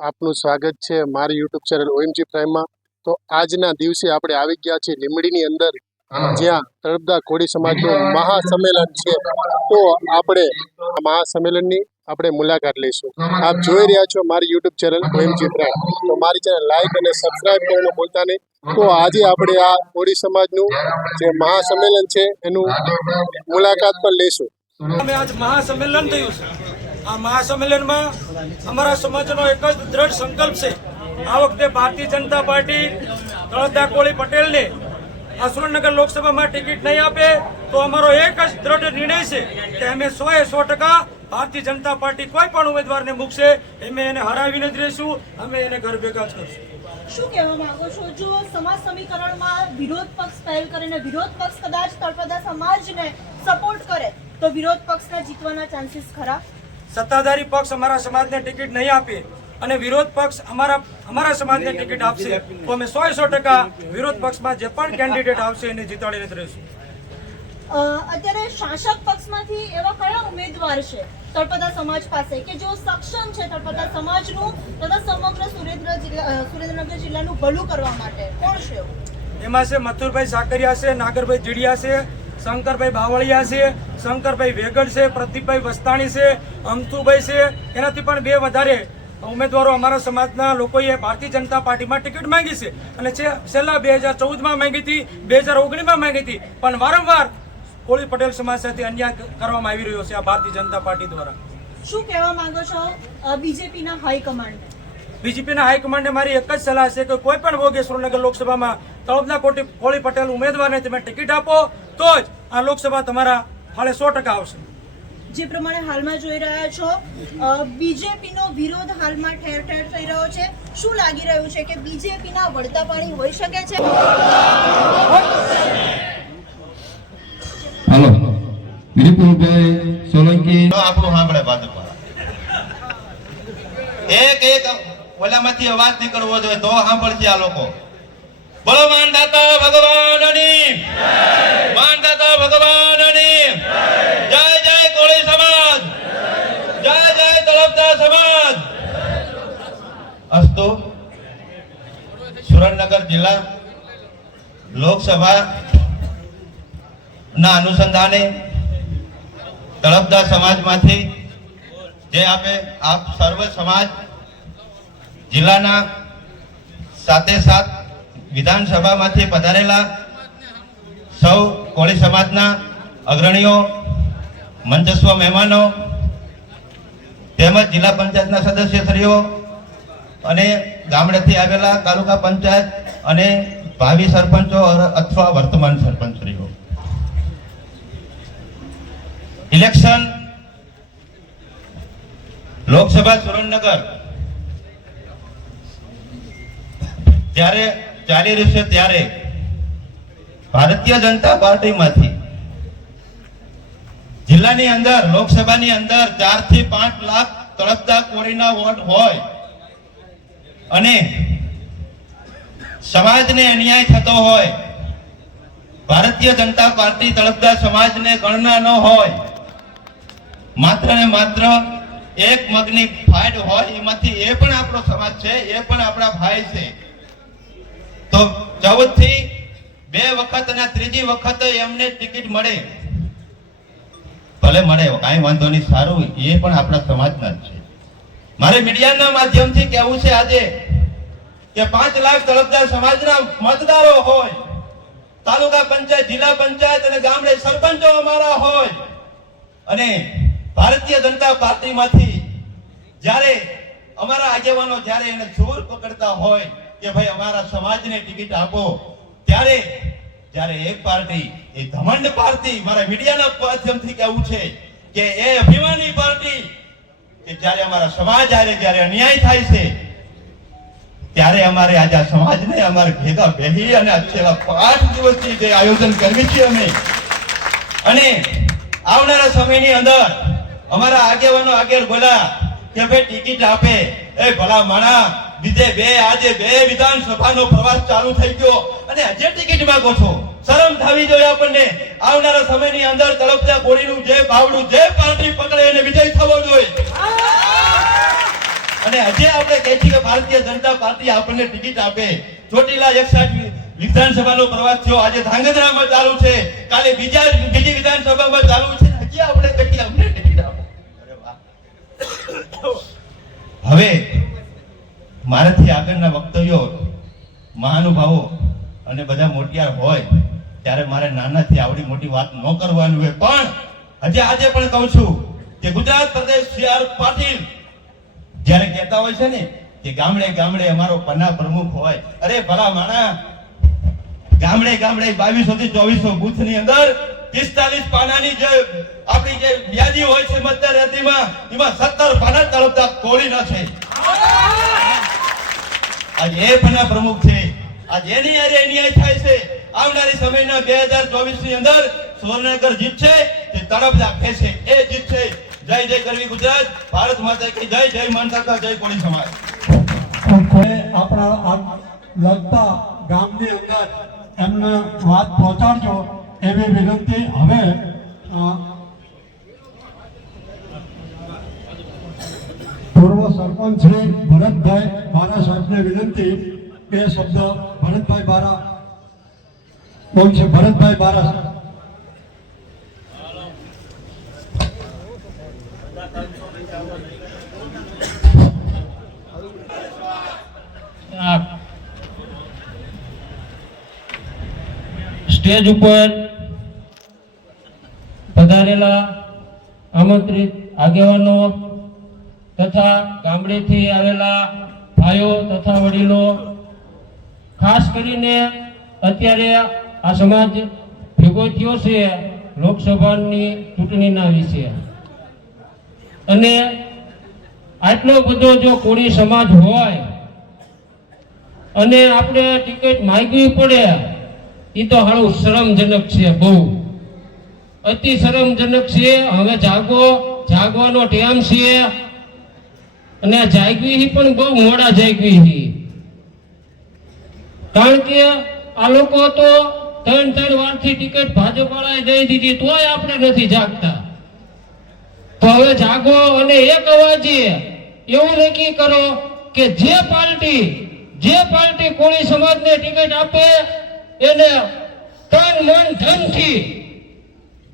આપનું સ્વાગત છે મારી યુટ્યુબ ચેનલ ઓએમજી પ્રાઇમમાં તો આજના દિવસે આપણે આવી ગયા છીએ લીમડીની અંદર જ્યાં તળપદા કોળી સમાજનું મહાસંમેલન છે. તો આપણે આ મહાસંમેલનની આપણે મુલાકાત લઈશું. આપ જોઈ રહ્યા છો મારી યુટ્યુબ ચેનલ ઓએમજી પ્રાઇમ તો મારી ચેનલ લાઈક અને સબસ્ક્રાઇબ કરવાનું બોલતા નહીં. તો આજે આપણે આ કોળી સમાજનું જે મહાસંમેલન છે એનું મુલાકાત પણ લઈશું. અમે આજ મહાસંમેલન થયું છે. આ મહાસંમેલનમાં અમારા સમાજનો એક જ દ્રઢ સંકલ્પ છે. આ વખતે ભારતીય જનતા પાર્ટી તળદા કોળી પટેલને આ સુરેન્દ્રનગર લોકસભામાં ટિકિટ નહીં આપે તો અમારો એક જ દ્રઢ નિર્ણય છે કે અમે સો એ સો ટકા ભારતીય જનતા પાર્ટી કોઈ પણ ઉમેદવારને મૂકશે. અમે એને હરાવીને જ રહીશું. અમે એને ઘર ભેગા જ કરશું. શું કહેવા માંગો છો? જો સમાજ સમીકરણમાં વિરોધ પક્ષ પહેલ કરીને વિરોધ પક્ષ કદાચ તળપદા સમાજને સપોર્ટ કરે, તો વિરોધ પક્ષના જીતવાના ચાન્સીસ ખરા? સત્તાધારી પક્ષ અમારા સમાજને ટિકિટ નહીં આપે અને વિરોધ પક્ષ અમારા અમારા સમાજને ટિકિટ આપશે તો અમે સો સો ટકા વિરોધ પક્ષમાં જે પણ કેન્ડિડેટ આવશે એને જીતાડીને રહીશું. અત્યારે શાસક પક્ષમાંથી એવા કયા ઉમેદવાર છે? તળપદા સમાજ પાસે કે જો સક્ષમ છે તળપદા સમાજનું તથા સમગ્ર સુરેન્દ્ર જિલ્લા સુરેન્દ્રનગર જિલ્લાનું ભલું કરવા માટે? કોણ છે એમાં છે મથુરભાઈ સાકરિયા છે નાગરભાઈ જીડિયા છે શંકરભાઈ બાવળિયા છે શંકરભાઈ વેગડ છે પ્રદીપભાઈ વસ્તાણી છે અમથુભાઈ છે એનાથી પણ બે વધારે ઉમેદવારો અમારા સમાજના લોકોએ ભારતીય જનતા પાર્ટીમાં ટિકિટ માંગી છે. અને છેલ્લા બે હજાર ચૌદમાં માંગી હતી બે હજાર ઓગણીસમાં માંગી હતી પણ વારંવાર કોળી પટેલ સમાજ સાથે અન્યાય કરવામાં આવી રહ્યો છે આ ભારતીય જનતા પાર્ટી દ્વારા. શું કહેવા માંગો છો બીજેપીના હાઈકમાન્ડ બીજેપીના હાઈકમાન્ડે મારી એક જ સલાહ છે કે કોઈ પણ ભોગે સુરેન્દ્રનગર લોકસભામાં તળપના કોટી કોળી પટેલ ઉમેદવારને તમે ટિકિટ આપો તો જ આ લોકસભા તમારા ફાળે સો ટકા આવશે. જે પ્રમાણે હાલમાં જોઈ રહ્યા છો બીજેપીનો વિરોધ હાલમાં ઠેર ઠેર થઈ રહ્યો છે. શું લાગી રહ્યું છે કે બીજેપીના વળતા પાણી હોઈ શકે છે? હાલો. વિપુલભાઈ સોલંકી. તો આપણું સાંભળે ભાજપ એક એક ઓલામાંથી અવાજ નીકળવો જોઈએ તો સાંભળશે આ લોકો. બોલો, માનદાતા ભગવાનની. માનદાતા ભગવાનની. જય જય કોળી સમાજ. જય જય તળપદા સમાજ. અસ્તુ, સુરેન્દ્રનગર જિલ્લા લોકસભા ના અનુસંધાને તળપદા સમાજમાંથી જે આપે, આપ સર્વ સમાજ જિલ્લાના સાથે સાથ વિધાનસભામાંથી પધારેલા સૌ કોળી સમાજના અગ્રણીઓ મંચસ્વ મહેમાનો, તેમજ જિલ્લા પંચાયતના સદસ્યશ્રીઓ અને ગામડેથી આવેલા તાલુકા પંચાયત અને ભાવિ સરપંચો અથવા વર્તમાન સરપંચશ્રીઓ. ઇલેક્શન લોકસભા સુરેન્દ્રનગર. જ્યારે ચાલી રહ્યું છે ત્યારે ભારતીય જનતા પાર્ટીમાંથી જિલ્લાની અંદર, લોકસભાની અંદર ચારથી પાંચ લાખ તળપદા કોળીના વોટ હોય અને સમાજને અન્યાય થતો હોય, ભારતીય જનતા પાર્ટી તળપદા સમાજને ગણના ન હોય, માત્ર ને માત્ર એક મગની ફાઇડ હોય, એમાંથી એ પણ આપણો સમાજ છે, એ પણ આપણા ભાઈ છે. તો ચૌદથી બે વખત અને ત્રીજી વખત એમને ટિકિટ મળે. ભલે મળે, કાંઈ વાંધો નહીં, સારું, એ પણ આપણા સમાજના જ છે. મારે મીડિયાના માધ્યમથી કહેવું છે આજે કે પાંચ લાખ તળપદાર સમાજના મતદારો હોય, તાલુકા પંચાયત, જિલ્લા પંચાયત અને ગામડે સરપંચો અમારા હોય, અને ભારતીય જનતા પાર્ટીમાંથી જ્યારે અમારા આગેવાનો જ્યારે એને જોર પકડતા હોય કે ભાઈ અમારા સમાજને ટિકિટ આપો. ત્યારે, જ્યારે એક પાર્ટી, એ ધમંડ પાર્ટી મારા મીડિયાના માધ્યમથી કહેવું છે, કે એ અભિમાની પાર્ટી, કે જ્યારે અમારા સમાજ આરે જ્યારે અન્યાય થાય છે, ત્યારે અમારે આજે સમાજને અમારે ભેગા બેહી અને છેલ્લા પાંચ દિવસથી જે આયોજન કરવી છે અમે. અને આવનારા સમયની અંદર અમારા આગેવાનો આગળ બોલા કે ભાઈ ટિકિટ આપે. એ ભલા માણા બીજે બે, આજે બે વિધાનસભાનો પ્રવાસ ચાલુ થઈ ગયો. અને હજે ટિકિટ માંગો છો. શરમ થવી જોઈએ આપણને. આવનારા સમયની અંદર તળપતા કોળીનું જે બાવડું, જે પાર્ટી પકડે એને વિજય થવો જોઈએ. અને હજે આપણે કહે છે કે ભારતીય જનતા પાર્ટી આપણને ટિકિટ આપે. ચોટીલા એકસાઠ વિધાનસભાનો પ્રવાસ થયો. આજે ધાંગધ્રામાં ચાલુ છે. કાલે બીજા બીજી વિધાનસભામાં ચાલુ છે. હજી આપણે કહીએ અમને ટિકિટ આપો. હવે મારાથી આગળના વક્તવ્યો, મહાનુભાવો અને બધા મોટિયાર હોય, ત્યારે મારે નાનાથી આવડી મોટી વાત ન કરવાની હોય. પણ હજી આજે પણ કહું છું કે ગુજરાત પ્રદેશ સી આર પાટીલ જ્યારે કહેતા હોય છે ને કે ગામડે ગામડે અમારો પન્ના પ્રમુખ હોય, અરે ભલા માણા, ગામડે ગામડે બાવીસો થી ચોવીસો બુથની અંદર પિસ્તાલીસ પાનાની જે આપણી જે યાદી હોય છે મતદાર યાદીમાં એમાં સત્તર પાના તળપતા કોળી ન છે આજે એ પણ પ્રમુખ છે. આજ એની અરે અન્યાય થાય છે. આવનારી સમયના બે હજાર ચોવીસની અંદર સુવર્ણનગર જીતશે તે તરફ આપે છે. એ જીતશે જય જય કરવી ગુજરાત. ભારત માતા કી જય જય માનતા જય કોળી સમાજ. આપણા લગતા ગામની અંદર એમને વાત પહોંચાડજો એવી વિનંતી. હવે પૂર્વ સરપંચ શ્રી ભરતભાઈ બારા સાહેબને વિનંતી, બે શબ્દ ભરતભાઈ બારા. કોણ છે ભરતભાઈ બારા સ્ટેજ ઉપર પધારેલા આમંત્રિત આગેવાનો તથા ગામડેથી આવેલા ભાઈઓ તથા વડીલો, ખાસ કરીને અત્યારે આ સમાજ ભેગો થયો છે લોકસભાની ચૂંટણીના વિશે. અને આટલો બધો જો કોળી સમાજ હોય, અને આપણે ટિકિટ માંગવી પડે એ તો હાળું શરમજનક છે બહુ. અતિ શરમજનક છે. હવે જાગો, જાગવાનો ટાઈમ છે. અને આ જાગવી પણ બહુ મોડા જાગવી કારણ કે આ લોકો તો ત્રણ ત્રણ વારથી ટિકિટ ભાજપ વાળાએ દઈ દીધી, તોય આપણે નથી જાગતા. તો હવે જાગો અને એક અવાજે એવું નક્કી કરો કે જે પાર્ટી જે પાર્ટી કોળી સમાજને ટિકિટ આપે, એને તન મન ધનથી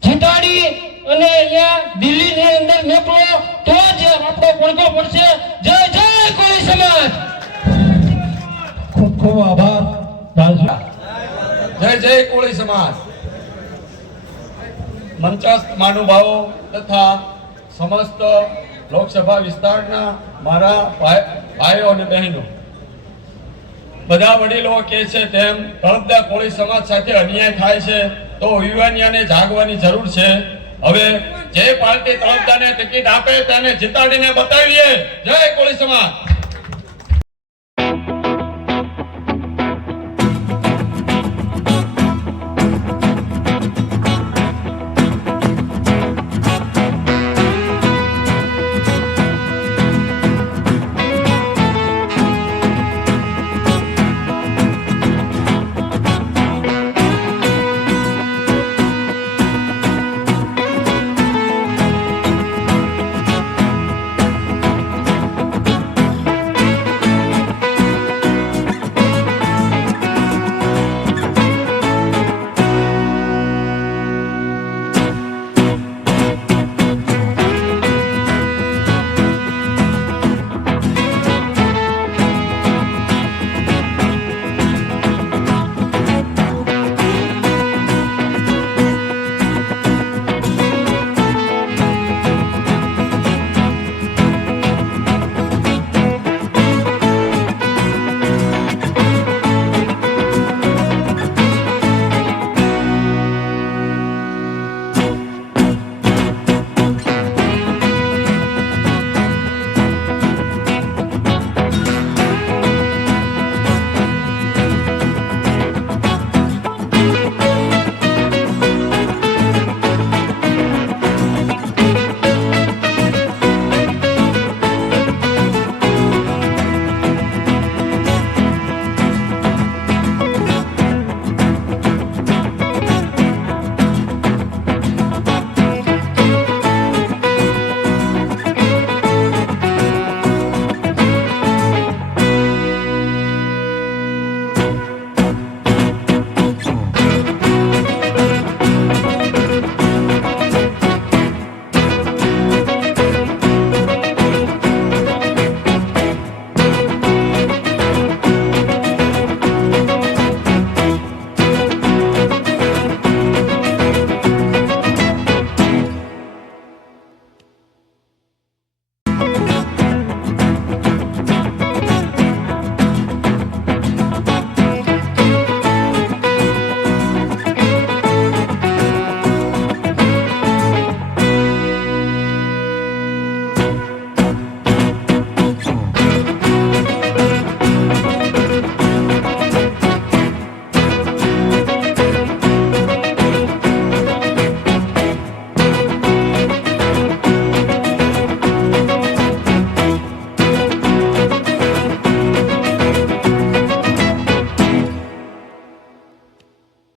જીતાડી અને અહીંયા દિલ્હીની અંદર મોકલો. તો જ આપણો પડઘો પડશે. જય જય કોળી સમાજ. ખૂબ ખૂબ આભાર જય જય કોળી સમાજ. મંચસ્થ મહાનુભાવો તથા સમસ્ત લોકસભા વિસ્તારના મારા ભાઈઓ અને બહેનો. બધા વડીલો કે છે તેમ તળપદા કોળી સમાજ સાથે અન્યાય થાય છે તો યુવાનિયાને જાગવાની જરૂર છે. હવે જે પાર્ટી તળપદાને ટિકિટ આપે તેને જીતાડીને બતાવીએ. જય કોળી સમાજ.